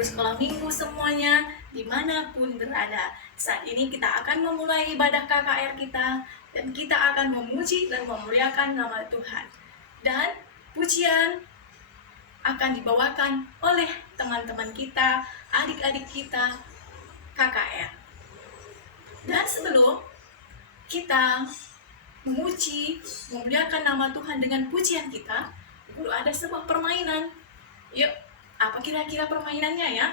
guru sekolah minggu semuanya, dimanapun berada. Saat ini kita akan memulai ibadah KKR kita, dan kita akan memuji dan memuliakan nama Tuhan. Dan pujian akan dibawakan oleh teman-teman kita, adik-adik kita, KKR. Dan sebelum kita memuji, memuliakan nama Tuhan dengan pujian kita, dulu ada sebuah permainan. Yuk, apa kira-kira permainannya ya?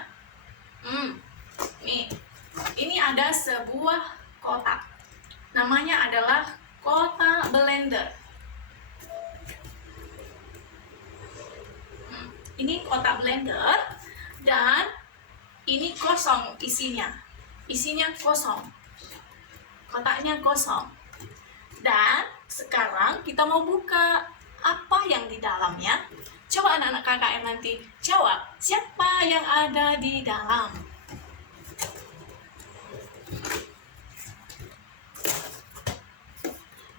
Nih, ini ada sebuah kotak. Namanya adalah kotak blender. Ini kotak blender dan ini kosong isinya. Isinya kosong. Kotaknya kosong. Dan sekarang kita mau buka apa yang di dalamnya. Coba anak-anak KKR nanti jawab, siapa yang ada di dalam?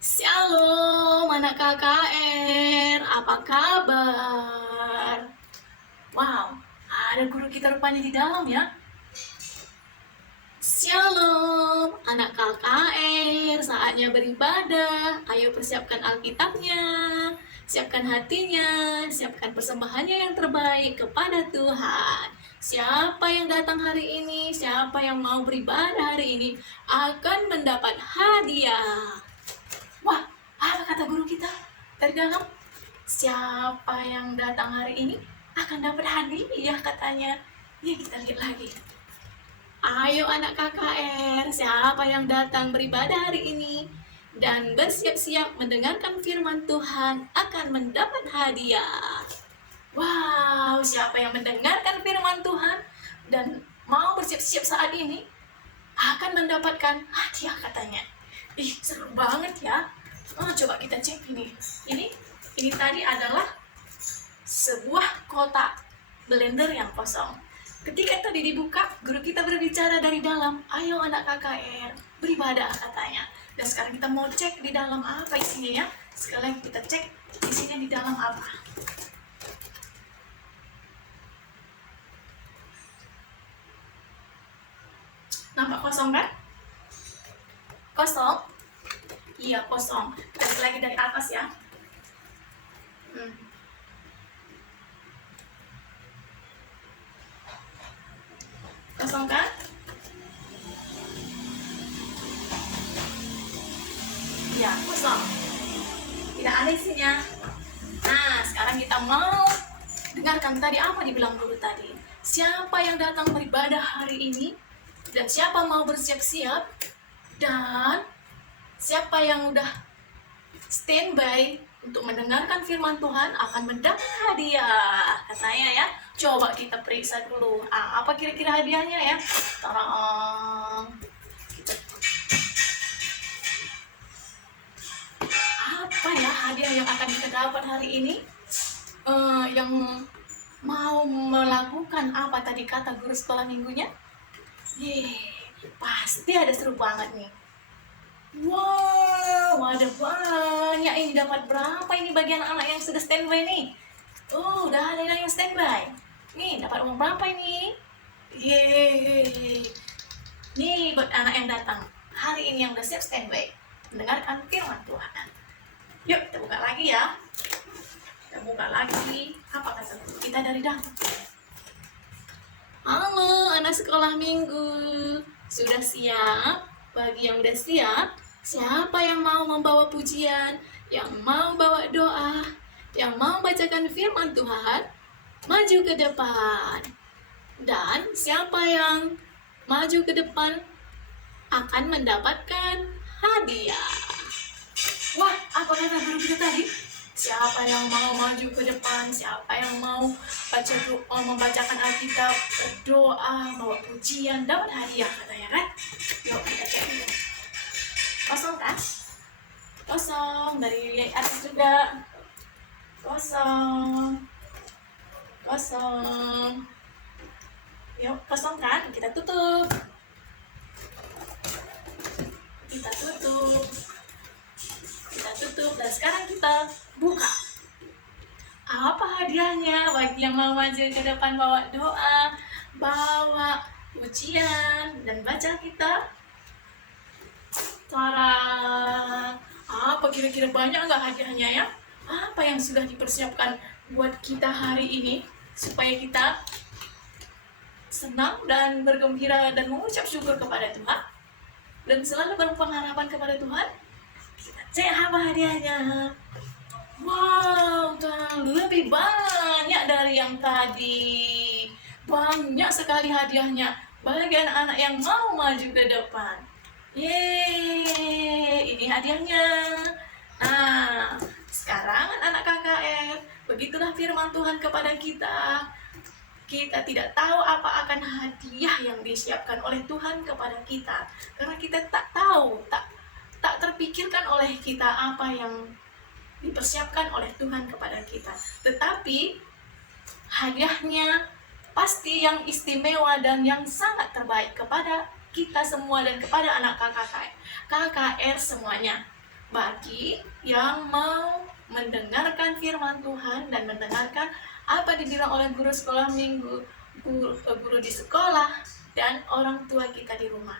Shalom anak KKR, apa kabar? Wow, ada guru kita rupanya di dalam ya. Shalom anak KKR, saatnya beribadah. Ayo persiapkan Alkitabnya, siapkan hatinya, siapkan persembahannya yang terbaik kepada Tuhan. Siapa yang datang hari ini, siapa yang mau beribadah hari ini akan mendapat hadiah. Wah, apa kata guru kita dari dalam? Siapa yang datang hari ini akan dapat hadiah katanya. Ya, kita lihat lagi. Ayo anak KKR, siapa yang datang beribadah hari ini dan bersiap-siap mendengarkan firman Tuhan akan mendapat hadiah. Wow, siapa yang mendengarkan firman Tuhan dan mau bersiap-siap saat ini akan mendapatkan hadiah katanya. Ih, seru banget ya. Coba kita cek ini. Ini tadi adalah sebuah kotak blender yang kosong. Ketika tadi dibuka, guru kita berbicara dari dalam, ayo anak KKR, beribadah katanya. Dan sekarang kita mau cek di dalam apa isinya ya. Sekali lagi kita cek isinya di dalam apa. Nampak kosong kan? Kosong? Iya, kosong. Kita cek lagi dari atas ya. Kosong kan? Ya, kosong. Tidak ada isinya. Nah, sekarang kita mau dengarkan tadi apa dibilang guru tadi. Siapa yang datang beribadah hari ini dan siapa mau bersiap-siap dan siapa yang udah standby untuk mendengarkan firman Tuhan akan mendapat hadiah katanya ya. Coba kita periksa dulu. Apa kira-kira hadiahnya ya? Apa ya hadiah yang akan kita dapat hari ini? Yang mau melakukan apa tadi kata guru sekolah minggunya? Pasti ada seru banget nih. Wow, ada banyak ini. Dapat berapa ini bagian anak yang sudah standby nih? Udah ada yang standby. Nih, dapat uang berapa ini? Yeay. Nih buat anak yang datang hari ini yang udah siap standby mendengarkan firman Tuhan. Yuk, kita buka lagi ya. Kita buka lagi. Apa kata kita dari dalam? Halo anak sekolah minggu, sudah siap? Bagi yang udah siap, siapa yang mau membawa pujian, yang mau bawa doa, yang mau bacakan firman Tuhan, maju ke depan. Dan siapa yang maju ke depan akan mendapatkan hadiah. Wah, apa kata guru kita tadi? Siapa yang mau maju ke depan, siapa yang mau baca doa, membacakan Alkitab, berdoa, bawa pujian, dapat hadiah katanya kan? Yuk kita cek dulu. Kosong kan? Kosong, dari atas juga. Kosong. Kosong. Yuk, kosong kan? Kita tutup. Kita tutup. Kita tutup dan sekarang kita buka. Apa hadiahnya bagi yang mau maju ke depan bawa doa, bawa ujian dan baca kita. Tara, apa kira-kira banyak nggak hadiahnya ya? Apa yang sudah dipersiapkan buat kita hari ini supaya kita senang dan bergembira dan mengucap syukur kepada Tuhan dan selalu berpengharapan kepada Tuhan? Kita cek apa hadiahnya. Wow, lebih banyak dari yang tadi. Banyak sekali hadiahnya bagi anak-anak yang mau maju ke depan. Yeay, ini hadiahnya. Nah, sekarang anak KKR, begitulah firman Tuhan kepada kita. Kita tidak tahu apa akan hadiah yang disiapkan oleh Tuhan kepada kita, karena kita tak tahu, tak terpikirkan oleh kita apa yang dipersiapkan oleh Tuhan kepada kita. Tetapi hadiahnya pasti yang istimewa dan yang sangat terbaik kepada kita semua dan kepada anak KKR semuanya. Bagi yang mau mendengarkan firman Tuhan dan mendengarkan apa dibilang oleh guru sekolah minggu, guru di sekolah, dan orang tua kita di rumah.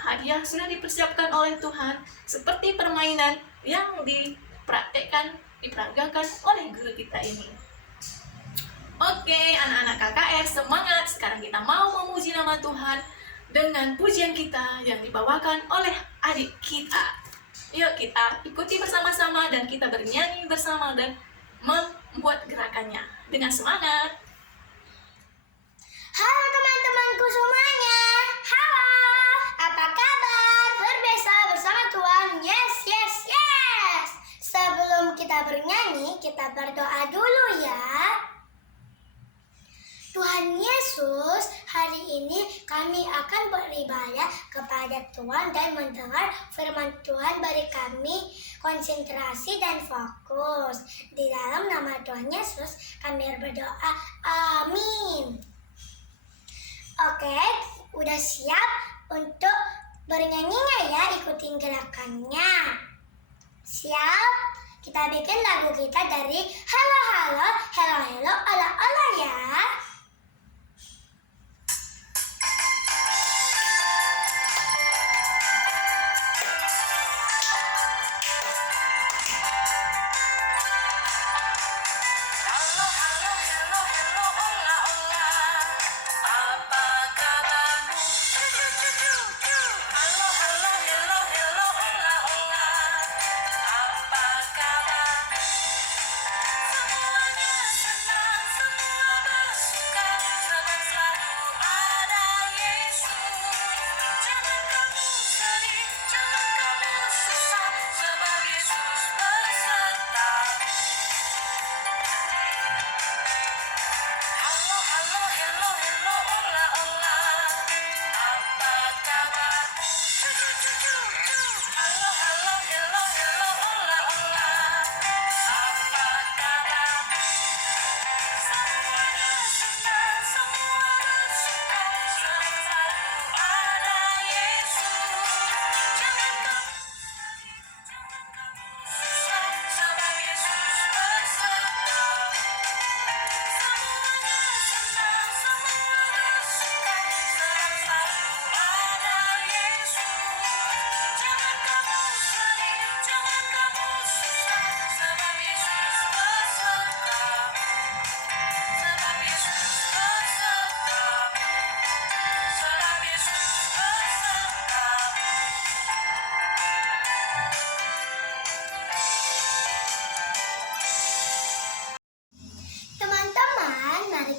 Hadiah sudah dipersiapkan oleh Tuhan seperti permainan yang diperagakan oleh guru kita ini. Oke, anak-anak KKR semangat. Sekarang kita mau memuji nama Tuhan dengan pujian kita yang dibawakan oleh adik kita. Yuk kita ikuti bersama-sama dan kita bernyanyi bersama dan membuat gerakannya dengan semangat. Halo teman-temanku semuanya. Halo, apa kabar? Berbiasa bersama Tuhan. Yes. Sebelum kita bernyanyi, kita berdoa dulu ya. Tuhan Yesus, hari ini kami akan beribadah kepada Tuhan dan mendengar firman Tuhan. Beri kami konsentrasi dan fokus. Di dalam nama Tuhan Yesus kami berdoa. Amin. Oke, udah siap untuk bernyanyinya ya, ikutin gerakannya. Siap? Kita bikin lagu kita dari Halo Ola ya.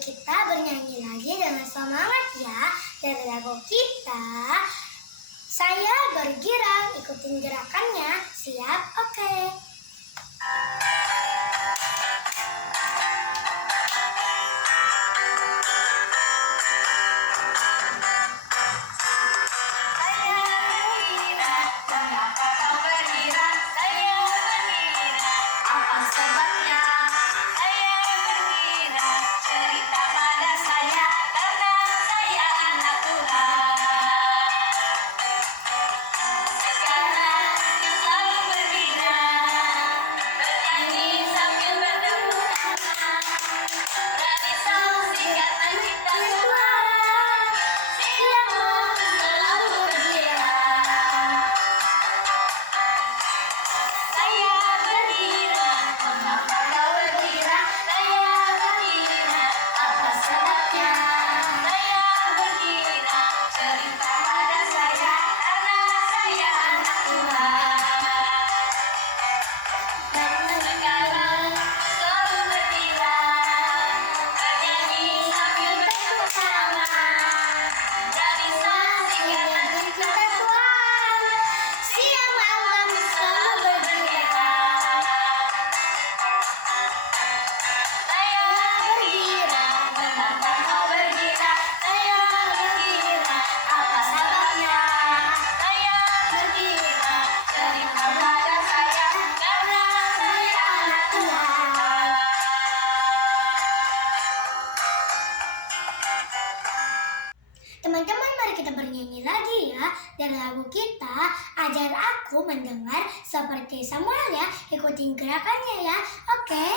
Kita bernyanyi lagi dengan semangat ya. Dari lagu kita Saya Bergirang. Ikutin gerakannya. Siap? Oke. Sekarang selalu bergirang. kita bernyanyi lagi ya. Dan lagu kita, Ajar Aku Mendengar seperti Samuel ya. Ikutin gerakannya ya. Oke.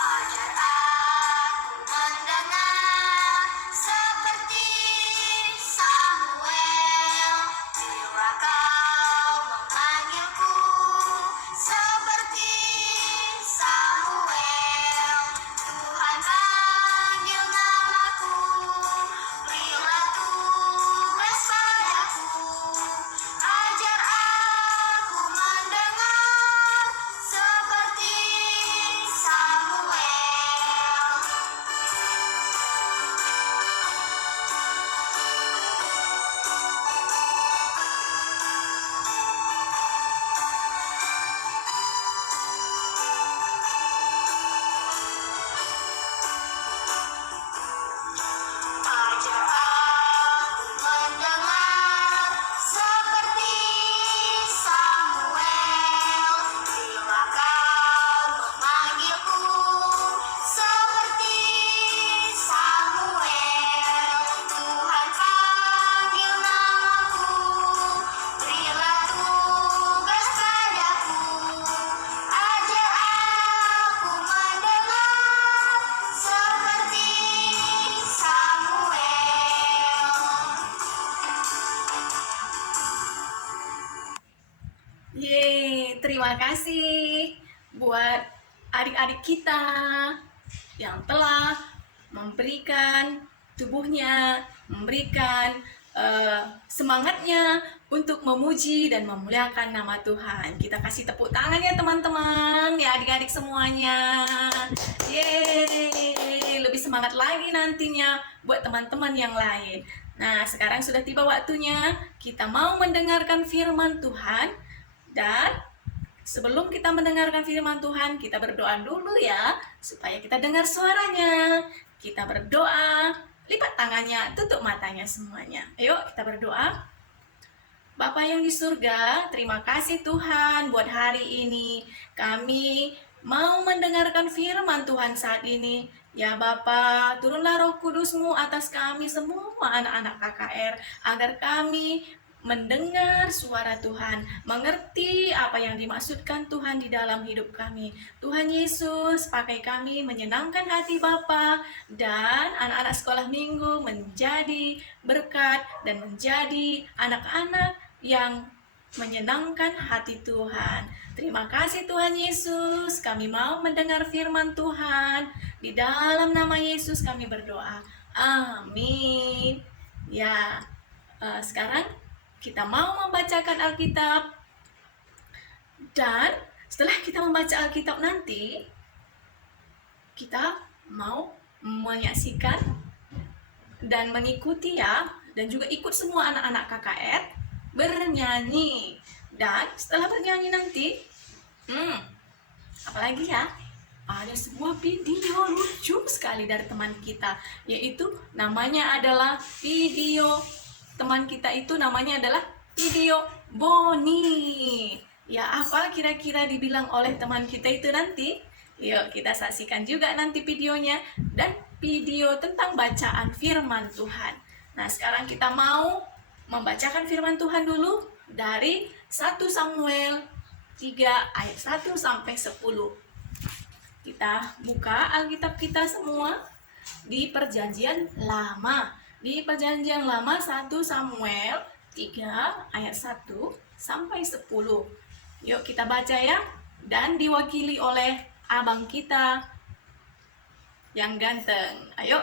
Ajar aku mendengar seperti Samuel, bila kau memanggilku seperti Samuel. Tuhan panggil namaku, berilah tugas padaku. Ajar aku mendengar seperti Samuel. Ajar aku mendengar seperti Samuel, bila kau memanggilku seperti Samuel. Tuhan panggil namaku, berilah tugas padaku. Ajar aku mendengar seperti Samuel. Yeay, terima kasih buat adik-adik kita yang telah memberikan tubuhnya, memberikan semangatnya untuk memuji dan memuliakan nama Tuhan. Kita kasih tepuk tangan ya teman-teman, ya adik-adik semuanya. Yeay, lebih semangat lagi nantinya buat teman-teman yang lain. Nah, sekarang sudah tiba waktunya kita mau mendengarkan firman Tuhan. Dan sebelum kita mendengarkan firman Tuhan, kita berdoa dulu ya, supaya kita dengar suaranya. Kita berdoa, lipat tangannya, tutup matanya semuanya. Ayo kita berdoa. Bapa yang di surga, terima kasih Tuhan buat hari ini. Kami mau mendengarkan firman Tuhan saat ini. Ya Bapa, turunlah Roh Kudus-Mu atas kami semua anak-anak KKR, agar kami mendengar suara Tuhan, mengerti apa yang dimaksudkan Tuhan di dalam hidup kami. Tuhan Yesus, pakai kami menyenangkan hati Bapa dan anak-anak sekolah minggu menjadi berkat dan menjadi anak-anak yang menyenangkan hati Tuhan. Terima kasih Tuhan Yesus, kami mau mendengar firman Tuhan. Di dalam nama Yesus kami berdoa. Amin. Ya, sekarang kita mau membacakan Alkitab, dan setelah kita membaca Alkitab nanti, kita mau menyaksikan dan mengikuti ya, dan juga ikut semua anak-anak KKR bernyanyi. Dan setelah bernyanyi nanti, apalagi ya, ada sebuah video lucu sekali dari teman kita, yaitu namanya adalah video teman kita itu namanya adalah video Boni. Ya, apa kira-kira dibilang oleh teman kita itu nanti? Yuk kita saksikan juga nanti videonya, dan video tentang bacaan firman Tuhan. Nah, sekarang kita mau membacakan firman Tuhan dulu dari 1 Samuel 3 ayat 1 sampai 10. Kita buka Alkitab kita semua di Perjanjian Lama. Di Perjanjian Lama 1 Samuel 3 ayat 1 sampai 10. Yuk kita baca ya. Dan diwakili oleh abang kita yang ganteng. Ayo,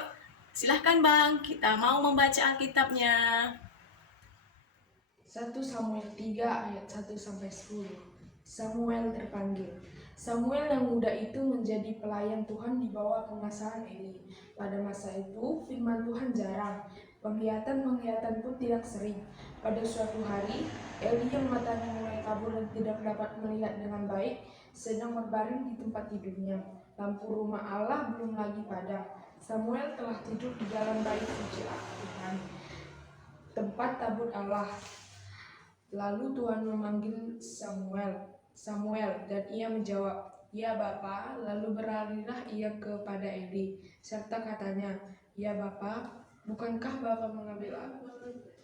silahkan Bang, kita mau membaca Alkitabnya. 1 Samuel 3 ayat 1 sampai 10. Samuel terpanggil. Samuel yang muda itu menjadi pelayan Tuhan di bawah pengasahan Eli. Pada masa itu firman Tuhan jarang, penglihatan-penglihatan pun tidak sering. Pada suatu hari, Eli yang matanya mulai kabur dan tidak dapat melihat dengan baik, sedang berbaring di tempat tidurnya. Lampu rumah Allah belum lagi padam. Samuel telah tidur di dalam bait suci Tuhan, tempat tabut Allah. Lalu Tuhan memanggil Samuel, dan ia menjawab, "Ya Bapa." Lalu berlarilah ia kepada Eli, serta katanya, "Ya Bapa, bukankah Bapa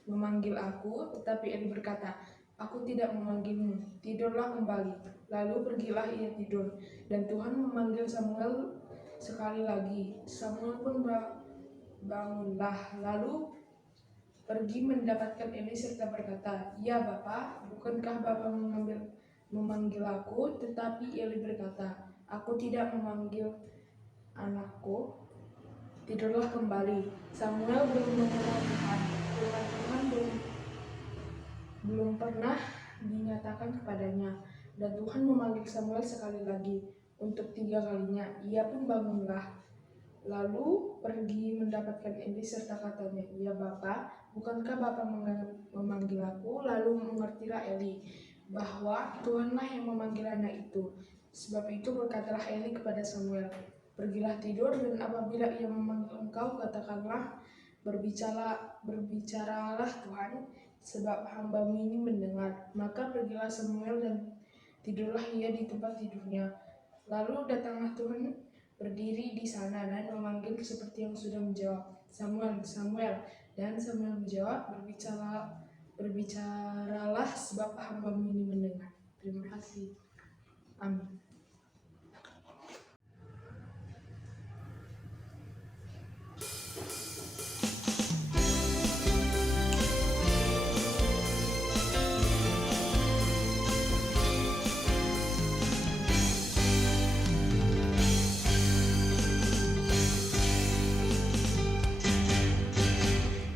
memanggil aku?" Tetapi Eli berkata, "Aku tidak memanggilmu, tidurlah kembali." Lalu pergilah ia tidur, dan Tuhan memanggil Samuel sekali lagi. Samuel pun bangunlah, lalu pergi mendapatkan Eli serta berkata, "Ya Bapa, bukankah Bapa memanggil aku?" Tetapi Eli berkata, "Aku tidak memanggil anakku, tidurlah kembali." Samuel belum mengenal Tuhan. Firman Tuhan belum pernah dinyatakan kepadanya. Dan Tuhan memanggil Samuel sekali lagi, untuk 3 kalinya. Ia pun bangunlah, lalu pergi mendapatkan Eli serta katanya, "Ya Bapa, bukankah Bapa memanggil aku?" Lalu mengertilah Eli bahwa Tuhanlah yang memanggil anak itu. Sebab itu berkatalah Eli kepada Samuel, "Pergilah tidur, dan apabila ia memanggil engkau, katakanlah, berbicaralah Tuhan, sebab hamba-Mu ini mendengar." Maka pergilah Samuel, dan tidurlah ia di tempat tidurnya. Lalu datanglah Tuhan berdiri di sana dan memanggil seperti yang sudah menjawab, "Samuel, Samuel." Dan Samuel menjawab, Berbicaralah, sebab hamba-Mu ini mendengar." Terima kasih. Amin.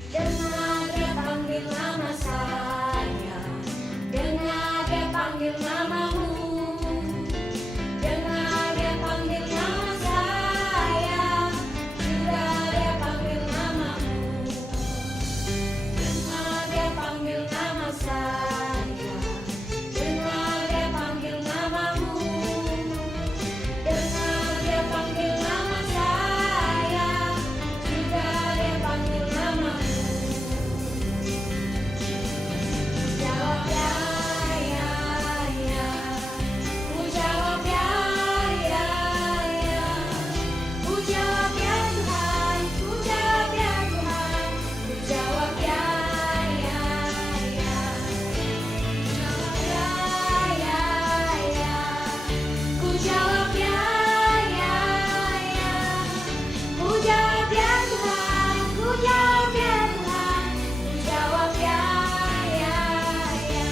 Dengar dia panggil nama saya, dengar dia panggil namamu, dengar dia panggil nama saya, juga dia panggil namamu. Dengar dia panggil nama saya, dengar dia panggil namamu, dengar dia panggil nama saya, juga dia panggil namamu. Jawab ya, ya, ya. Ku jawab ya, ya, ya. Ku jawab ya Tuhan, ku jawab ya Tuhan. Ku jawab ya, ya, ya. Jawab ya, ya, ya. Ku jawab ya, ya, ya. Ku jawab ya Tuhan, ku jawab ya Tuhan. Ku jawab ya, ya, ya.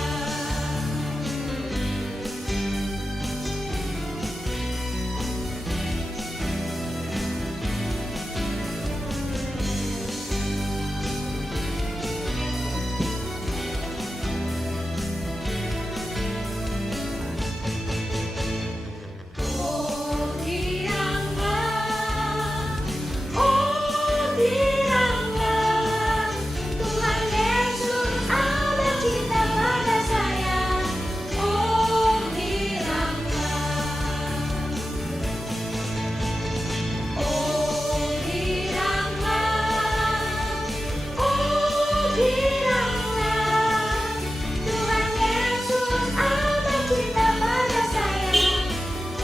Oh diranglah, Tuhan Yesus ada cinta pada saya. Oh diranglah, Tuhan Yesus ada cinta pada saya.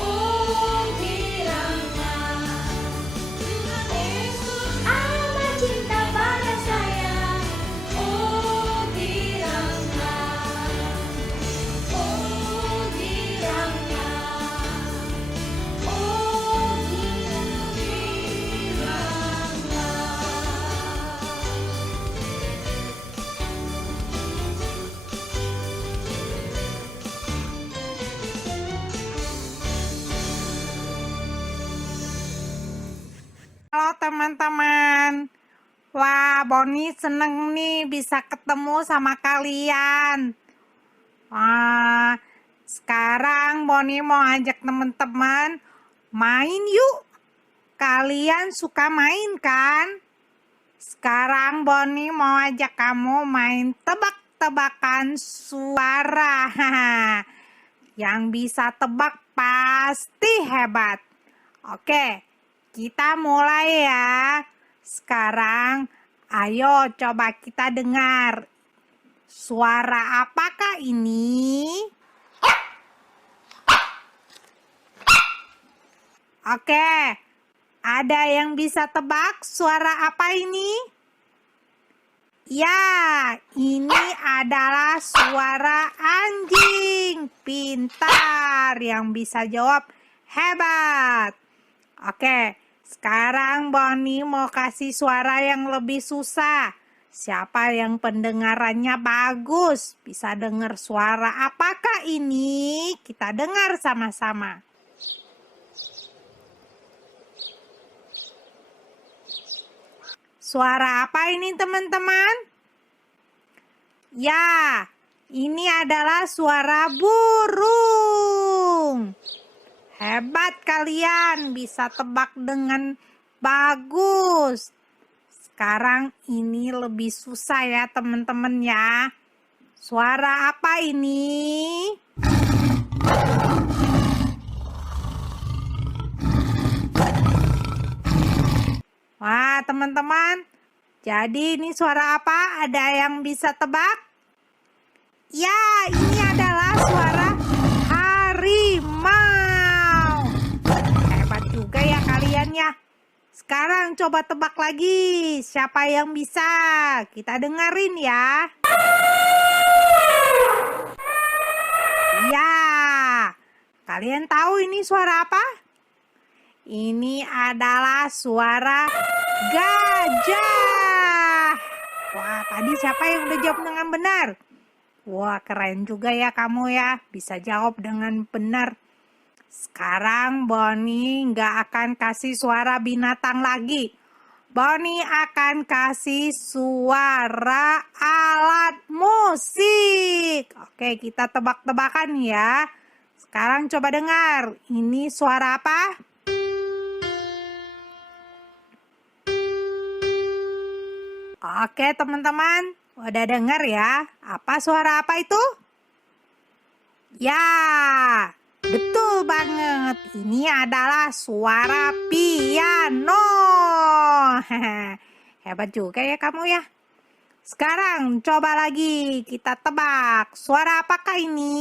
Oh diranglah, Tuhan Yesus ada cinta pada saya. Oh diranglah, oh diranglah, oh diranglah. Halo teman-teman. Wah, Boni seneng nih bisa ketemu sama kalian. Sekarang Boni mau ajak teman-teman main yuk. Kalian suka main kan? Sekarang Boni mau ajak kamu main tebak-tebakan suara. Yang bisa tebak pasti hebat. Oke, kita mulai ya. Sekarang, ayo coba kita dengar. Suara apakah ini? Oke, ada yang bisa tebak suara apa ini? Ya, ini adalah suara anjing. Pintar, yang bisa jawab hebat. Oke, sekarang Boni mau kasih suara yang lebih susah. Siapa yang pendengarannya bagus, bisa dengar suara apakah ini? Kita dengar sama-sama. Suara apa ini teman-teman? Ya, ini adalah suara burung. Hebat kalian, bisa tebak dengan bagus. Sekarang ini lebih susah ya teman-teman ya. Suara apa ini? Wah, teman-teman. Jadi ini suara apa? Ada yang bisa tebak? Ya, ini adalah suara harimau. Hebat juga ya kalian ya. Sekarang coba tebak lagi. Siapa yang bisa? Kita dengerin ya. Ya, kalian tahu ini suara apa? Ini adalah suara gajah. Wah, tadi siapa yang udah jawab dengan benar? Wah, keren juga ya kamu ya. Bisa jawab dengan benar. Sekarang Boni nggak akan kasih suara binatang lagi. Boni akan kasih suara alat musik. Oke, kita tebak-tebakan ya. Sekarang coba dengar. Ini suara apa? Oke teman-teman, udah dengar ya? Apa suara apa itu? Ya, betul banget. Ini adalah suara piano. Hebat juga ya kamu ya. Sekarang coba lagi kita tebak. Suara apakah ini?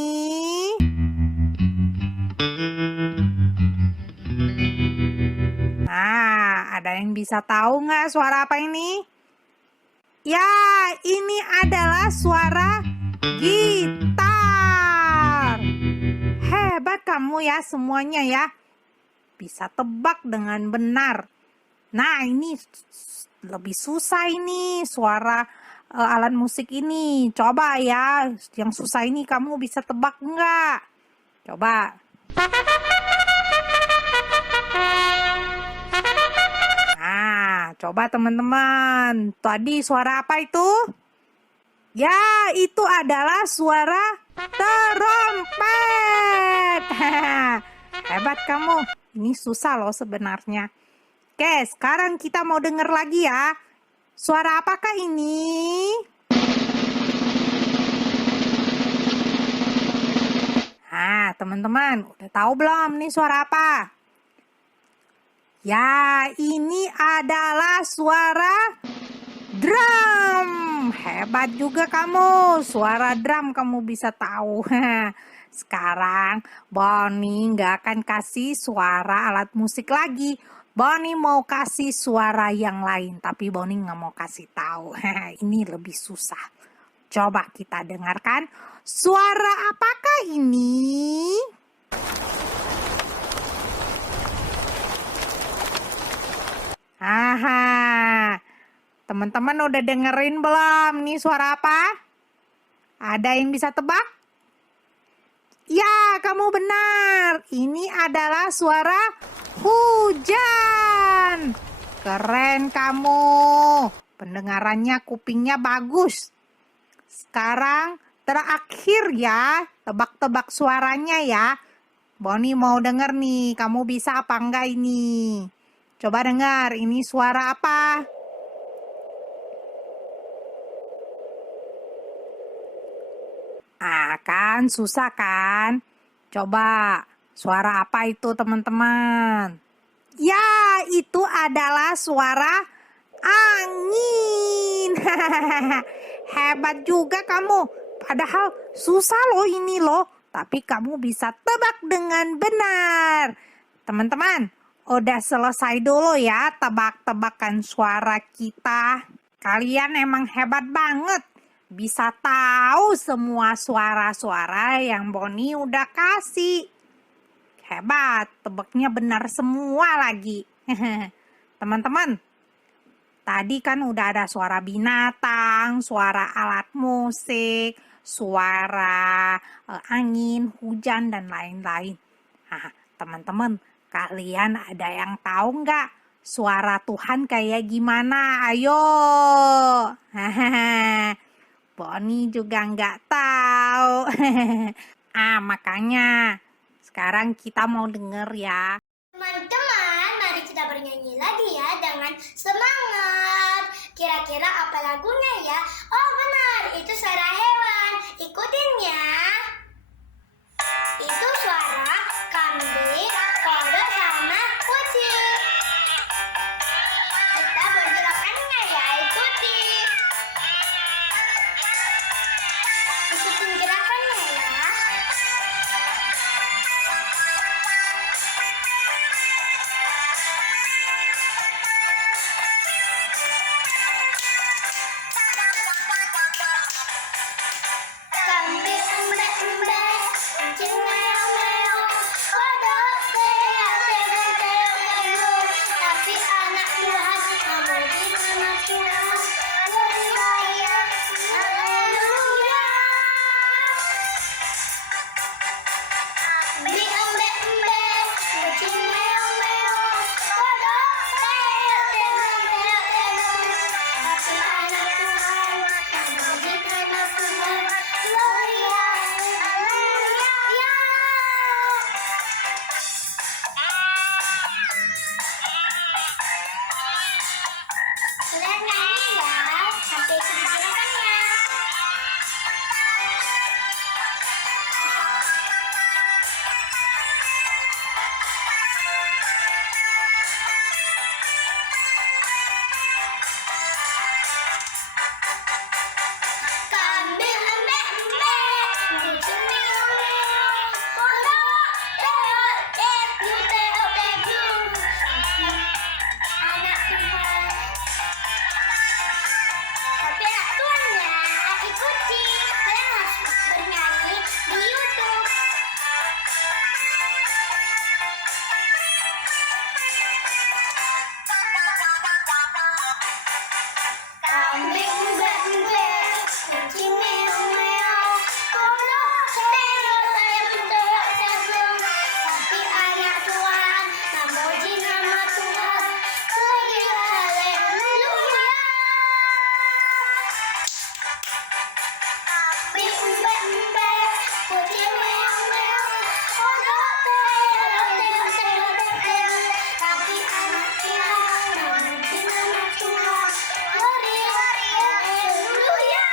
Nah, ada yang bisa tahu nggak suara apa ini? Ya, ini adalah suara gitar. Hebat kamu ya semuanya ya. Bisa tebak dengan benar. Nah, ini lebih susah ini suara alat musik ini. Coba ya, yang susah ini kamu bisa tebak enggak? Coba. Nah, coba teman-teman. Tadi suara apa itu? Ya, itu adalah suara trompet. Hebat kamu. Ini susah loh sebenarnya. Oke, sekarang kita mau denger lagi ya. Suara apakah ini? Nah, teman-teman, udah tahu belum nih suara apa? Ya, ini adalah suara drum. Hebat juga kamu. Suara drum kamu bisa tahu. Sekarang Boni nggak akan kasih suara alat musik lagi. Boni mau kasih suara yang lain. Tapi Boni nggak mau kasih tahu. Ini lebih susah. Coba kita dengarkan. Suara apakah ini? Aha, teman-teman udah dengerin belum? Nih suara apa? Ada yang bisa tebak? Ya, kamu benar. Ini adalah suara hujan. Keren kamu. Pendengarannya, kupingnya bagus. Sekarang terakhir ya, tebak-tebak suaranya ya. Boni mau denger nih, kamu bisa apa enggak ini? Coba dengar, ini suara apa? Ah, kan susah kan? Coba, Suara apa itu teman-teman? Ya, itu adalah suara angin. Hebat juga kamu. Padahal susah loh ini loh. Tapi kamu bisa tebak dengan benar. Teman-teman, udah selesai dulu ya tebak-tebakan suara kita. Kalian emang hebat banget. Bisa tahu semua suara-suara yang Boni udah kasih. Hebat, tebaknya benar semua lagi. Teman-teman, tadi kan udah ada suara binatang, suara alat musik, suara angin, hujan, dan lain-lain. Nah, teman-teman, kalian ada yang tahu nggak suara Tuhan kayak gimana? Ayo. Boni juga nggak tahu. Makanya sekarang kita mau denger ya. Teman-teman, mari kita bernyanyi lagi ya dengan semangat. Kira-kira apa lagunya ya? Oh benar, itu suara hewan. Ikutin ya. Itu suara kambing, kodok, sama kucing. Kita bergerakannya ya, ikuti. Ikutin gerakannya ya. Kambing embek-embek, kucing meong-meong, kodok teak-teak-teak-teak. Tapi anak Tuhan, memuji nama Tuhan. Haleluya, haleluya. Kambing embek-embek, kucing meong-meong, kodok teak-teak-teak-teak. Tapi anak Tuhan, memuji nama Tuhan. Gloria, haleluya. Kalian nyanyi ya, sampai kedengarannya. Kambing embek-embek, kucing meong-meong, kodok teak-teak-teak-teak. Anak Tuhan. Tapi anak Tuhannya ikuti. Kalian harus bernyanyi di YouTube. Kambing embek-embek, kucing meong-meong, kodok teak-teak-teak-teak. Tapi anak Tuhan, memuji nama Tuhan. Gloria, haleluya. Kambing embek-embek, kucing meong-meong, kodok teak-teak-teak-teak. Tapi anak Tuhan, memuji nama Tuhan. Gloria, haleluya.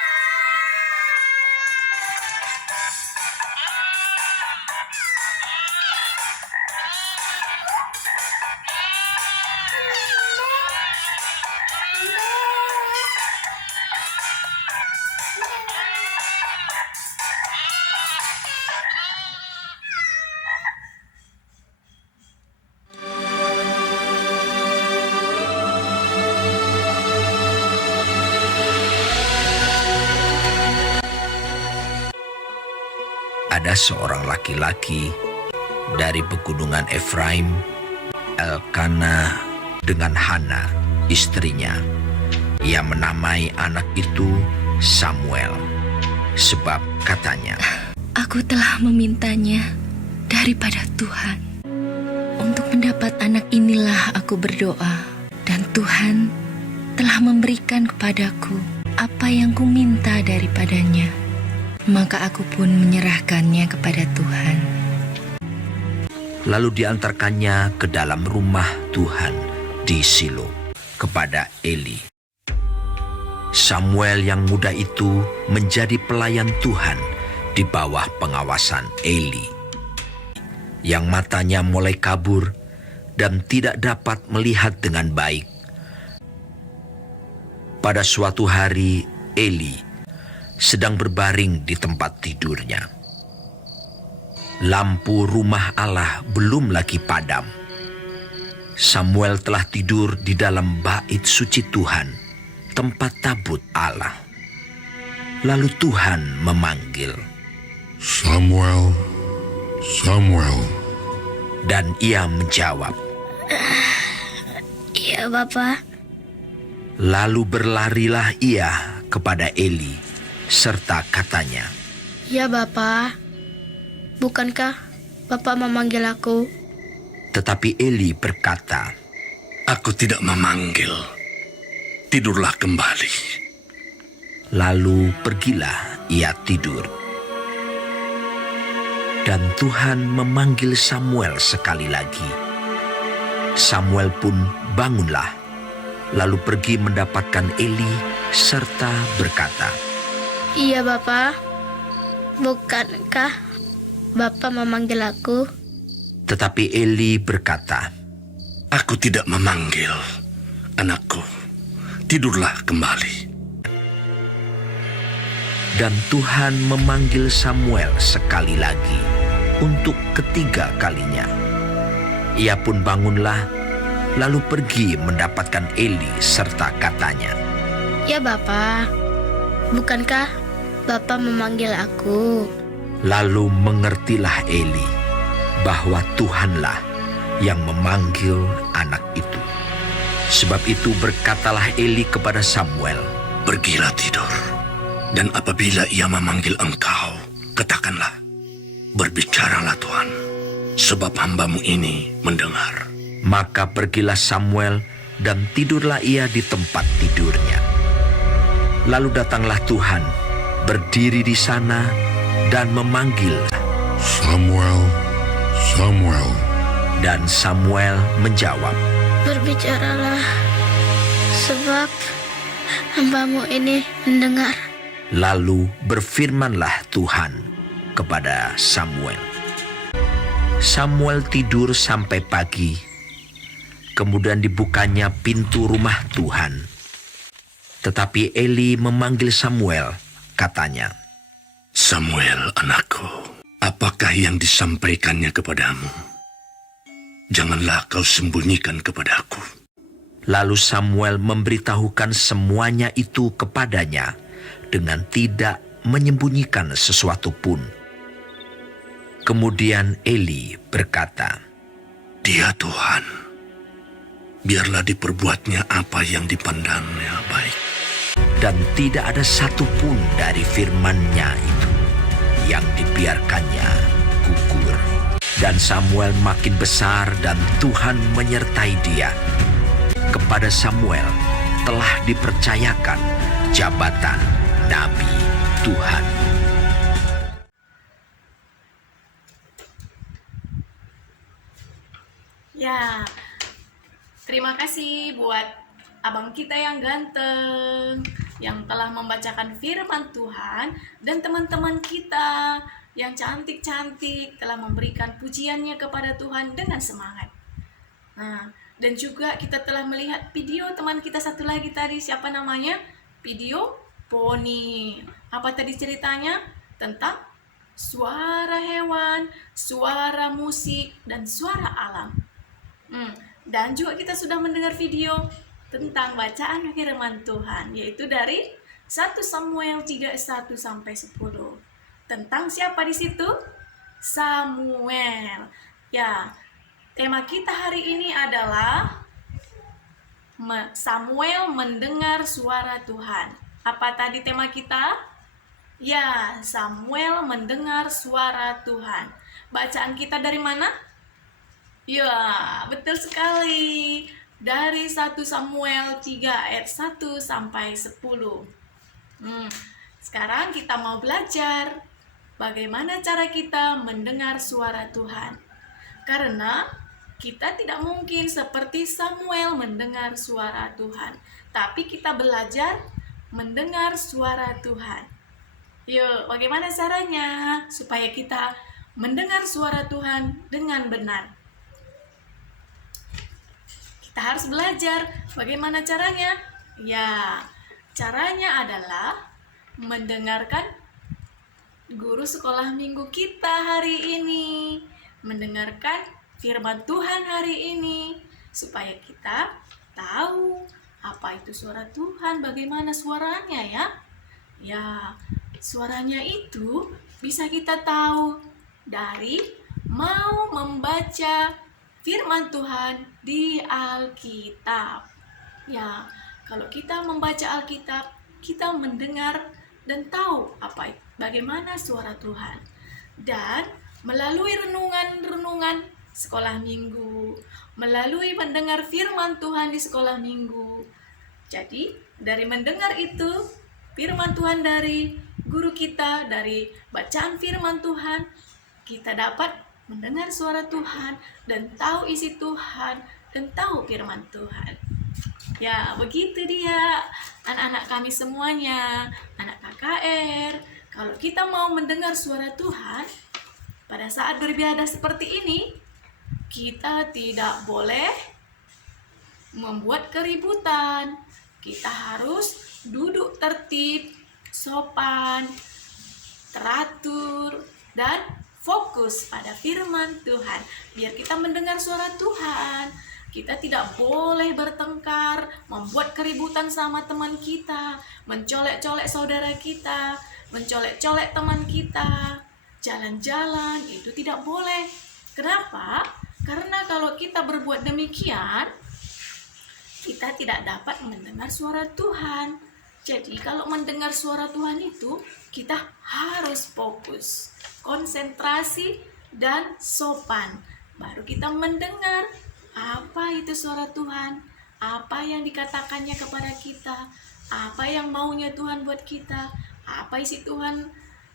Ada seorang laki-laki dari pegunungan Efraim, Elkana, dengan Hana, istrinya. Ia menamai anak itu Samuel, sebab katanya, Aku telah memintanya daripada Tuhan. Untuk mendapat anak inilah aku berdoa, dan Tuhan telah memberikan kepadaku apa yang kuminta daripadanya. Maka aku pun menyerahkannya kepada Tuhan. lalu diantarkannya ke dalam rumah Tuhan di Silo kepada Eli. Samuel yang muda itu menjadi pelayan Tuhan di bawah pengawasan Eli. yang matanya mulai kabur dan tidak dapat melihat dengan baik. Pada suatu hari, Eli sedang berbaring di tempat tidurnya. Lampu rumah Allah belum lagi padam. Samuel telah tidur di dalam bait suci Tuhan, tempat tabut Allah. Lalu Tuhan memanggil, Samuel, Samuel. dan ia menjawab. Iya, Bapak. Lalu berlarilah ia kepada Eli, serta katanya, Ya, Bapak. Bukankah Bapak memanggil aku? tetapi Eli berkata, Aku tidak memanggil. Tidurlah kembali. lalu pergilah ia tidur. Dan Tuhan memanggil Samuel sekali lagi. Samuel pun bangunlah, lalu pergi mendapatkan Eli serta berkata, Iya, Bapak. Bukankah Bapak memanggil aku? tetapi Eli berkata, Aku tidak memanggil. Anakku, tidurlah kembali. dan Tuhan memanggil Samuel sekali lagi untuk ketiga kalinya. Ia pun bangunlah, lalu pergi mendapatkan Eli serta katanya, Ya, Bapak. Bukankah Bapak memanggil aku? lalu mengertilah Eli bahwa Tuhanlah yang memanggil anak itu. Sebab itu berkatalah Eli kepada Samuel, Pergilah tidur. Dan apabila ia memanggil engkau, katakanlah, Berbicaralah Tuhan, sebab hambamu ini mendengar. maka pergilah Samuel dan tidurlah ia di tempat tidurnya. Lalu datanglah Tuhan, berdiri di sana dan memanggil, Samuel, Samuel. dan Samuel menjawab, Berbicaralah, sebab hambamu ini mendengar. Lalu berfirmanlah Tuhan kepada Samuel. Samuel tidur sampai pagi. Kemudian dibukanya pintu rumah Tuhan. Tetapi Eli memanggil Samuel, katanya, Samuel, anakku, apakah yang disampaikannya kepadamu? Janganlah kau sembunyikan kepadaku. Lalu Samuel memberitahukan semuanya itu kepadanya dengan tidak menyembunyikan sesuatu pun. Kemudian Eli berkata, Dia Tuhan, biarlah diperbuatnya apa yang dipandangnya baik. dan tidak ada satupun dari firman-Nya itu yang dibiarkannya gugur. Dan Samuel makin besar dan Tuhan menyertai dia. Kepada Samuel telah dipercayakan jabatan Nabi Tuhan. Ya, terima kasih buat abang kita yang ganteng, yang telah membacakan firman Tuhan, dan teman-teman kita yang cantik-cantik telah memberikan pujiannya kepada Tuhan dengan semangat. Nah, dan juga kita telah melihat video teman kita satu lagi tadi, siapa namanya? Video Poni. Apa tadi ceritanya? Tentang suara hewan, suara musik, dan suara alam. Dan juga kita sudah mendengar video tentang bacaan firman Tuhan, yaitu dari 1 Samuel 3:1 sampai 10. Tentang siapa di situ? Samuel. Ya, tema kita hari ini adalah Samuel mendengar suara Tuhan. Apa tadi tema kita? Ya, Samuel mendengar suara Tuhan. Bacaan kita dari mana? Ya, betul sekali. Dari 1 Samuel 3 ayat 1 sampai 10. Sekarang kita mau belajar bagaimana cara kita mendengar suara Tuhan. Karena kita tidak mungkin seperti Samuel mendengar suara Tuhan, tapi kita belajar mendengar suara Tuhan. Yuk, bagaimana caranya supaya kita mendengar suara Tuhan dengan benar. Kita harus belajar bagaimana caranya. Ya, caranya adalah mendengarkan guru sekolah minggu kita hari ini, mendengarkan firman Tuhan hari ini, supaya kita tahu apa itu suara Tuhan, bagaimana suaranya ya. Ya, suaranya itu bisa kita tahu dari mau membaca firman Tuhan di Alkitab. Ya, kalau kita membaca Alkitab, kita mendengar dan tahu bagaimana suara Tuhan. Dan melalui renungan-renungan sekolah minggu, melalui mendengar firman Tuhan di sekolah minggu. Jadi, dari mendengar itu, firman Tuhan dari guru kita, dari bacaan firman Tuhan, kita dapat mendengar suara Tuhan dan tahu isi Tuhan dan tahu firman Tuhan. Ya, begitu dia anak-anak kami semuanya, anak KKR. Kalau kita mau mendengar suara Tuhan, pada saat beribadah seperti ini, kita tidak boleh membuat keributan. Kita harus duduk tertib, sopan, teratur, dan fokus pada firman Tuhan. Biar kita mendengar suara Tuhan. Kita tidak boleh bertengkar, membuat keributan sama teman kita, mencolek-colek saudara kita, mencolek-colek teman kita, jalan-jalan, itu tidak boleh. Kenapa? Karena kalau kita berbuat demikian, kita tidak dapat mendengar suara Tuhan. Jadi kalau mendengar suara Tuhan itu, kita harus fokus, konsentrasi, dan sopan. Baru kita mendengar apa itu suara Tuhan, apa yang dikatakannya kepada kita, apa yang maunya Tuhan buat kita, apa isi Tuhan,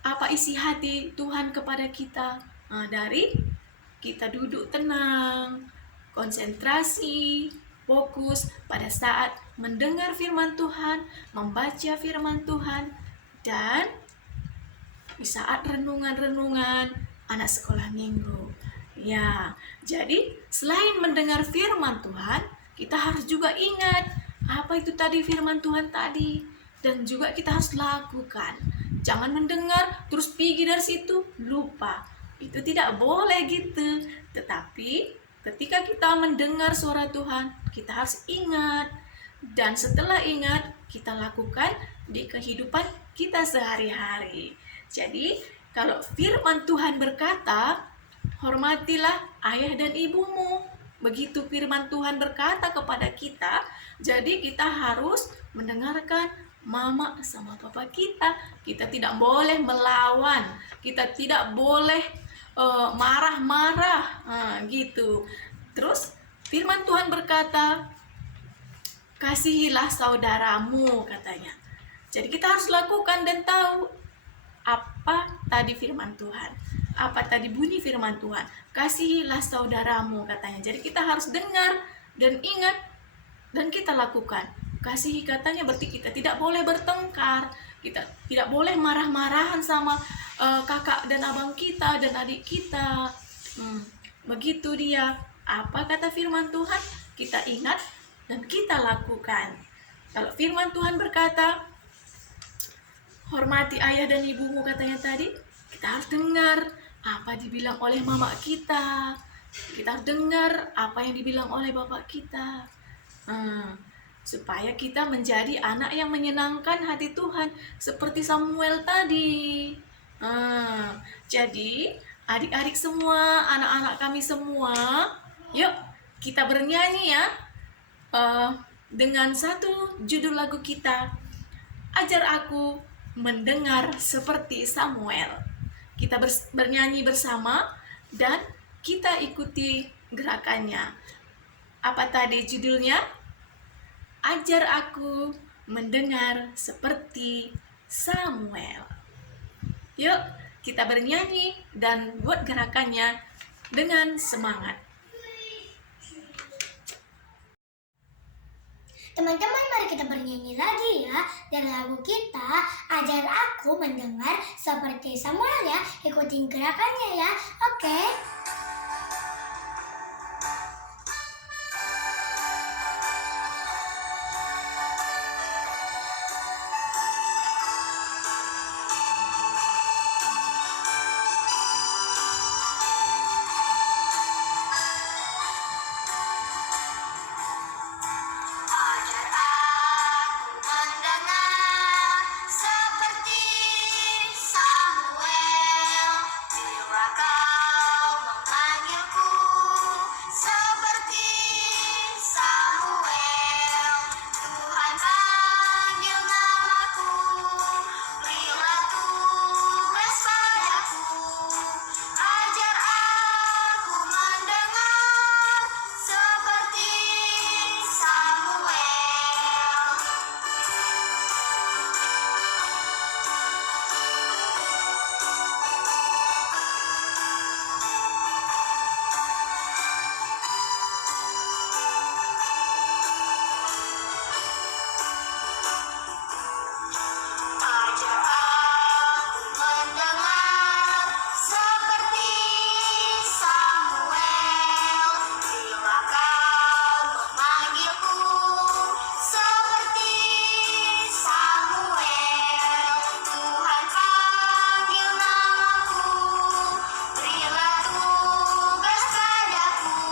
apa isi hati Tuhan kepada kita. Nah, dari kita duduk tenang, konsentrasi, fokus pada saat mendengar firman Tuhan, membaca firman Tuhan, dan di saat renungan-renungan anak sekolah minggu. Ya, jadi selain mendengar firman Tuhan, kita harus juga ingat apa itu tadi firman Tuhan tadi, dan juga kita harus lakukan. Jangan mendengar terus pergi dari situ, lupa. Itu tidak boleh gitu. Tetapi ketika kita mendengar suara Tuhan, kita harus ingat. Dan setelah ingat, kita lakukan di kehidupan kita sehari-hari. Jadi, kalau firman Tuhan berkata, hormatilah ayah dan ibumu. Begitu firman Tuhan berkata kepada kita, jadi kita harus mendengarkan mama sama papa kita. Kita tidak boleh melawan, kita tidak boleh marah-marah, gitu. Terus firman Tuhan berkata, kasihilah saudaramu, katanya. Jadi kita harus lakukan dan tahu apa tadi firman Tuhan, apa tadi bunyi firman Tuhan. Kasihilah saudaramu, katanya. Jadi kita harus dengar dan ingat dan kita lakukan. Kasihi katanya berarti kita tidak boleh bertengkar, kita tidak boleh marah-marahan sama kakak dan abang kita dan adik kita. Begitu dia. Apa kata firman Tuhan? Kita ingat dan kita lakukan. Kalau firman Tuhan berkata, hormati ayah dan ibumu, katanya tadi, kita harus dengar apa dibilang oleh mama kita. Kita harus dengar apa yang dibilang oleh bapak kita. Supaya kita menjadi anak yang menyenangkan hati Tuhan seperti Samuel tadi. Jadi adik-adik semua, anak-anak kami semua, yuk kita bernyanyi ya, dengan satu judul lagu kita, Ajar Aku Mendengar Seperti Samuel. Kita bernyanyi bersama dan kita ikuti gerakannya. Apa tadi judulnya? Ajar aku mendengar seperti Samuel. Yuk, kita bernyanyi dan buat gerakannya dengan semangat. Teman-teman, mari kita bernyanyi lagi ya. Dan lagu kita Ajar Aku Mendengar seperti Samuel ya. Ikutin gerakannya ya. Oke. Ajar aku mendengar seperti Samuel, bila kau memanggilku seperti Samuel. Tuhan panggil namaku, berilah tugas padaku. Ajar aku mendengar seperti Samuel. Ajar aku mendengar seperti Samuel, bila kau memanggilku seperti Samuel. Tuhan panggil namaku, berilah tugas padaku.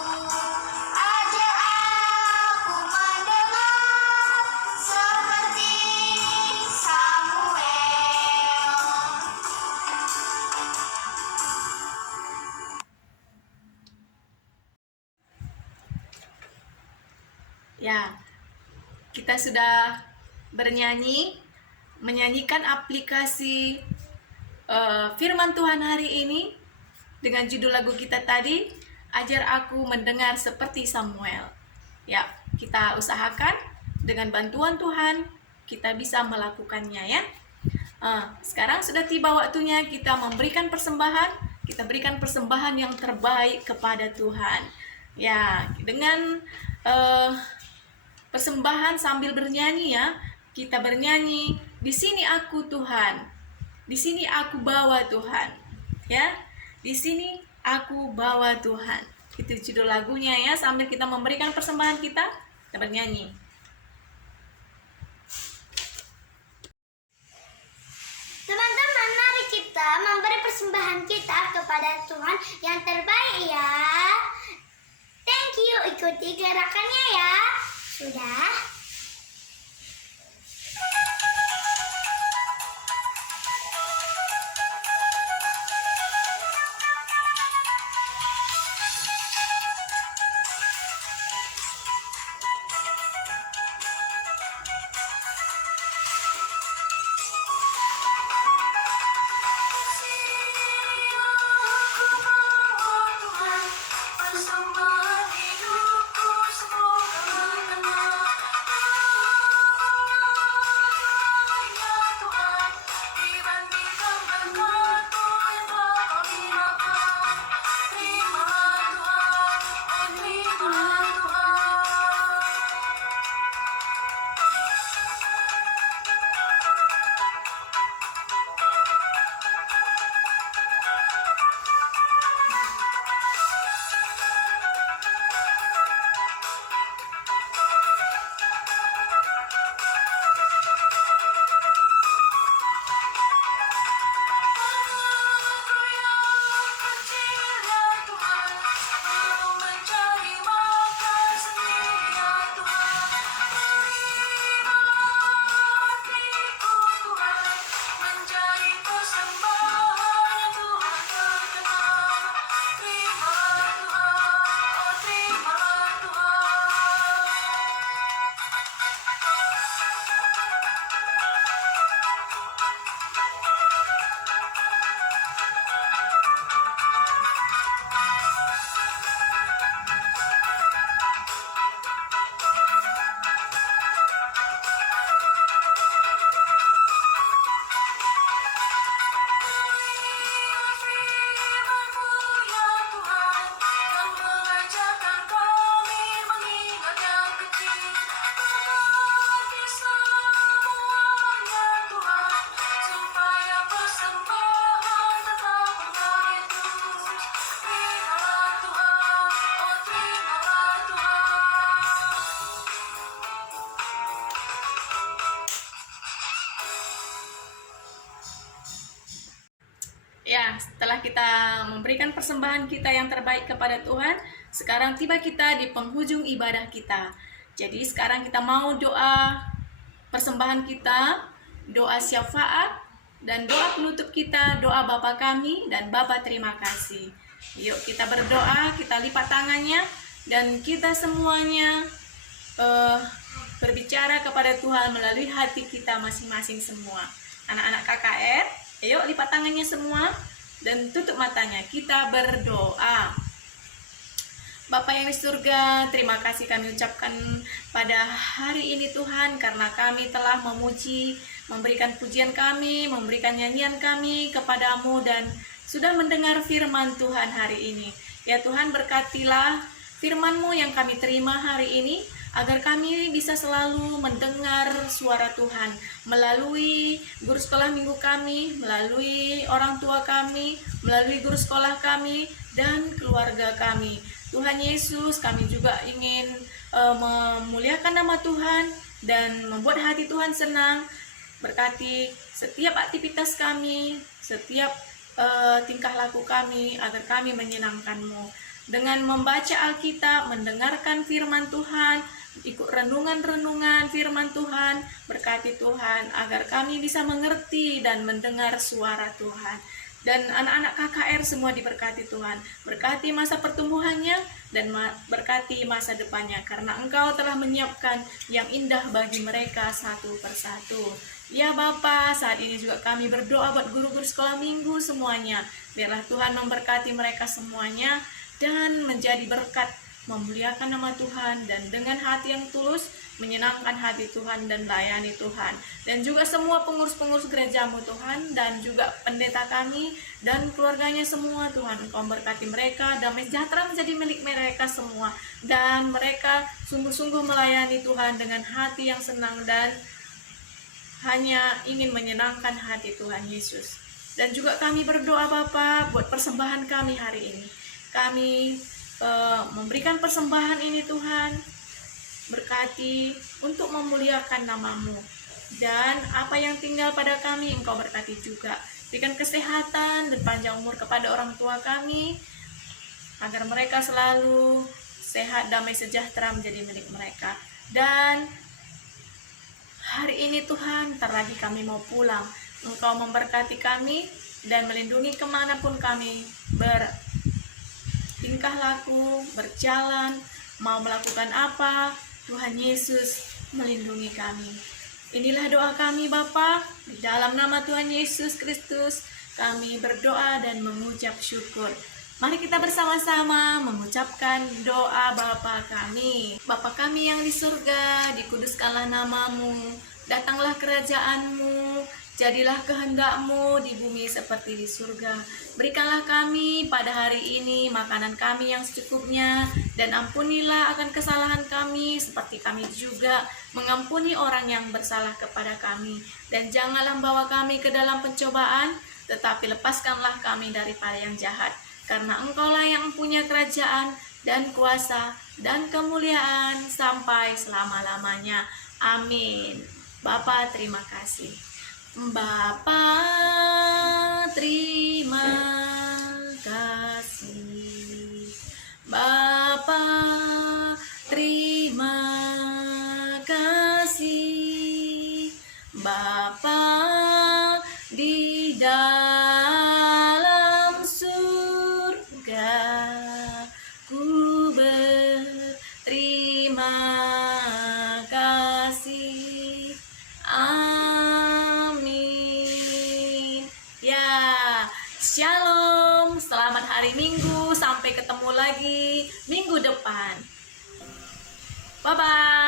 Ajar aku mendengar seperti Samuel. Ya, kita sudah menyanyikan aplikasi firman Tuhan hari ini dengan judul lagu kita tadi, Ajar Aku Mendengar Seperti Samuel. Ya, kita usahakan dengan bantuan Tuhan kita bisa melakukannya ya. Sekarang sudah tiba waktunya kita memberikan persembahan. Kita berikan persembahan yang terbaik kepada Tuhan. Ya, dengan persembahan sambil bernyanyi ya. Kita bernyanyi, di sini aku Tuhan. Di sini aku bawa Tuhan. Ya. Di sini aku bawa Tuhan. Itu judul lagunya ya, sambil kita memberikan persembahan kita bernyanyi. Teman-teman, mari kita memberi persembahan kita kepada Tuhan yang terbaik ya. Thank you, ikuti gerakannya ya. Sudah? Bersama hidupku semoga mendengar setelah kita memberikan persembahan kita yang terbaik kepada Tuhan, sekarang tiba kita di penghujung ibadah kita. Jadi sekarang kita mau doa persembahan kita, doa syafaat, dan doa penutup kita, doa Bapa kami dan Bapa terima kasih. Yuk kita berdoa, kita lipat tangannya, dan kita semuanya berbicara kepada Tuhan melalui hati kita masing-masing semua. Anak-anak KKR, ayo lipat tangannya semua dan tutup matanya. Kita berdoa. Bapa yang di surga, terima kasih kami ucapkan pada hari ini Tuhan, karena kami telah memuji, memberikan pujian kami, memberikan nyanyian kami kepadamu, dan sudah mendengar firman Tuhan hari ini. Ya Tuhan, berkatilah firman-Mu yang kami terima hari ini, agar kami bisa selalu mendengar suara Tuhan melalui guru sekolah minggu kami, melalui orang tua kami, melalui guru sekolah kami, dan keluarga kami. Tuhan Yesus, kami juga ingin memuliakan nama Tuhan dan membuat hati Tuhan senang. Berkati setiap aktivitas kami, setiap tingkah laku kami, agar kami menyenangkan-Mu. Dengan membaca Alkitab, mendengarkan firman Tuhan, ikut renungan-renungan firman Tuhan, berkati Tuhan agar kami bisa mengerti dan mendengar suara Tuhan. Dan anak-anak KKR semua diberkati Tuhan, berkati masa pertumbuhannya dan berkati masa depannya, karena Engkau telah menyiapkan yang indah bagi mereka satu persatu. Ya Bapa, saat ini juga kami berdoa buat guru-guru sekolah minggu semuanya, biarlah Tuhan memberkati mereka semuanya dan menjadi berkat, memuliakan nama Tuhan, dan dengan hati yang tulus menyenangkan hati Tuhan dan melayani Tuhan. Dan juga semua pengurus-pengurus gerejamu Tuhan, dan juga pendeta kami dan keluarganya semua Tuhan, Engkau berkati mereka, damai sejahtera menjadi milik mereka semua, dan mereka sungguh-sungguh melayani Tuhan dengan hati yang senang dan hanya ingin menyenangkan hati Tuhan Yesus. Dan juga kami berdoa Bapa buat persembahan kami hari ini. Kami memberikan persembahan ini Tuhan, berkati untuk memuliakan nama-Mu, dan apa yang tinggal pada kami Engkau berkati juga. Berikan kesehatan dan panjang umur kepada orang tua kami, agar mereka selalu sehat, damai sejahtera menjadi milik mereka. Dan hari ini Tuhan, ntar lagi kami mau pulang, Engkau memberkati kami dan melindungi kemanapun kami tingkah laku, berjalan, mau melakukan apa, Tuhan Yesus melindungi kami. Inilah doa kami Bapa, di dalam nama Tuhan Yesus Kristus kami berdoa dan mengucap syukur. Mari kita bersama-sama mengucapkan doa Bapa kami. Bapa kami yang di surga, dikuduskanlah nama-Mu, datanglah kerajaan-Mu, jadilah kehendak-Mu di bumi seperti di surga. Berikanlah kami pada hari ini makanan kami yang secukupnya, dan ampunilah akan kesalahan kami seperti kami juga mengampuni orang yang bersalah kepada kami. Dan janganlah membawa kami ke dalam pencobaan, tetapi lepaskanlah kami daripada yang jahat. Karena Engkaulah yang punya kerajaan dan kuasa dan kemuliaan sampai selama-lamanya. Amin. Bapa, terima kasih. Bapa, terima kasih. Bapa, terima kasih. Bapa di dalam surga, ku berterima kasih. Amin. Ya, shalom. Selamat hari Minggu. Sampai ketemu lagi minggu depan. Bye-bye.